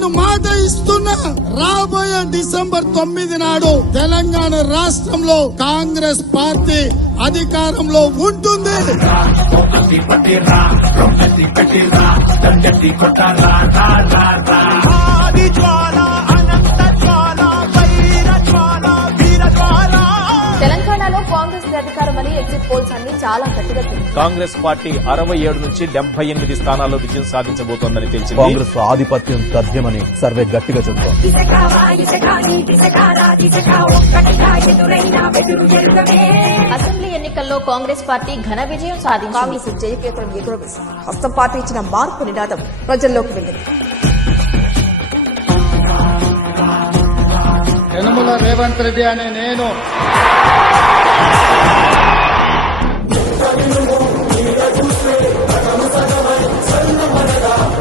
నేను మాట ఇస్తున్నా, రాబోయే డిసెంబర్ 9 నాడు తెలంగాణ రాష్ట్రంలో కాంగ్రెస్ పార్టీ అధికారంలో ఉంటుంది. తెలంగాణలో కాంగ్రెస్ అధికారమని ఎగ్జిట్ పోల్స్ అన్ని చాలా గట్టిగా కాంగ్రెస్ పార్టీ 67 నుంచి 78 స్థానాల్లో విజయం సాధించబోతోందని తెలిసింది. కాంగ్రెస్ ఆధిపత్యం తథ్యమని సర్వే గట్టిగా చెబుతోంది. అసెంబ్లీ ఎన్నికల్లో కాంగ్రెస్ పార్టీ ఘన విజయం సాధించింది. కాంగ్రెస్ జయకేతనం ఎగురవేసి హస్తం పార్టీ ఇచ్చిన మార్పు నినాదం ప్రజల్లోకి వెళ్ళింది. యనమల రేవంత్ రెడ్డి అనే నేను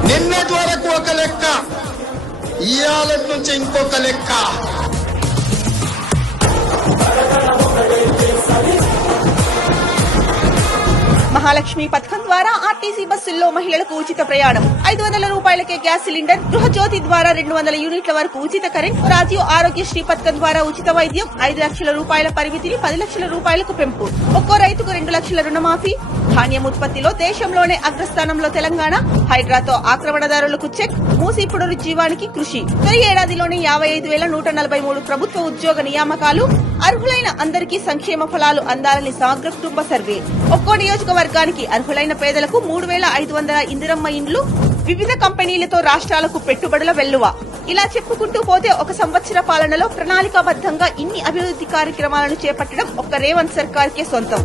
నిన్నటి వరకు ఒక లెక్క, ఇవాళ నుంచి ఇంకొక లెక్క. మహాలక్ష్మి పథకం ద్వారా ఆర్టీసీ బస్సుల్లో మహిళలకు ఉచిత ప్రయాణం, 500 రూపాయలకే గ్యాస్ సిలిండర్, గృహజ్యోతి ద్వారా 200 యూనిట్ల వరకు ఉచిత కరెంట్, రాజీవ్ ఆరోగ్యశ్రీ పథకం ద్వారా ఉచిత వైద్యం, 5 లక్షల రూపాయల పరిమితిని 10 లక్షల రూపాయలకు పెంపు, ఒక్కో రైతుకు 2 లక్షల రుణమాఫీ, ధాన్యం ఉత్పత్తిలో దేశంలోనే అగ్రస్థానంలో తెలంగాణ, హైడ్రాతో ఆక్రమణదారులకు చెక్, మూసీ పునరుజ్జీవానికి కృషి. తొలి ఏడాదిలోనే 55,143 ప్రభుత్వ ఉద్యోగ నియామకాలు, అర్హులైన అందరికీ సంక్షేమ ఫలాలు అందాలని సమగ్ర కుటుంబ సర్వే. ఒక్కో నియోజకవర్గానికి అర్హులైన పేదలకు 3,500 ఇందిరమ్మ ఇండ్లు, వివిధ కంపెనీలతో రాష్ట్రాలకు పెట్టుబడుల వెల్లువ. ఇలా చెప్పుకుంటూ పోతే ఒక సంవత్సర పాలనలో ప్రణాళికాబద్దంగా ఇన్ని అభివృద్ధి కార్యక్రమాలను చేపట్టడం ఒక్క రేవంత్ సర్కార్కే సొంతం.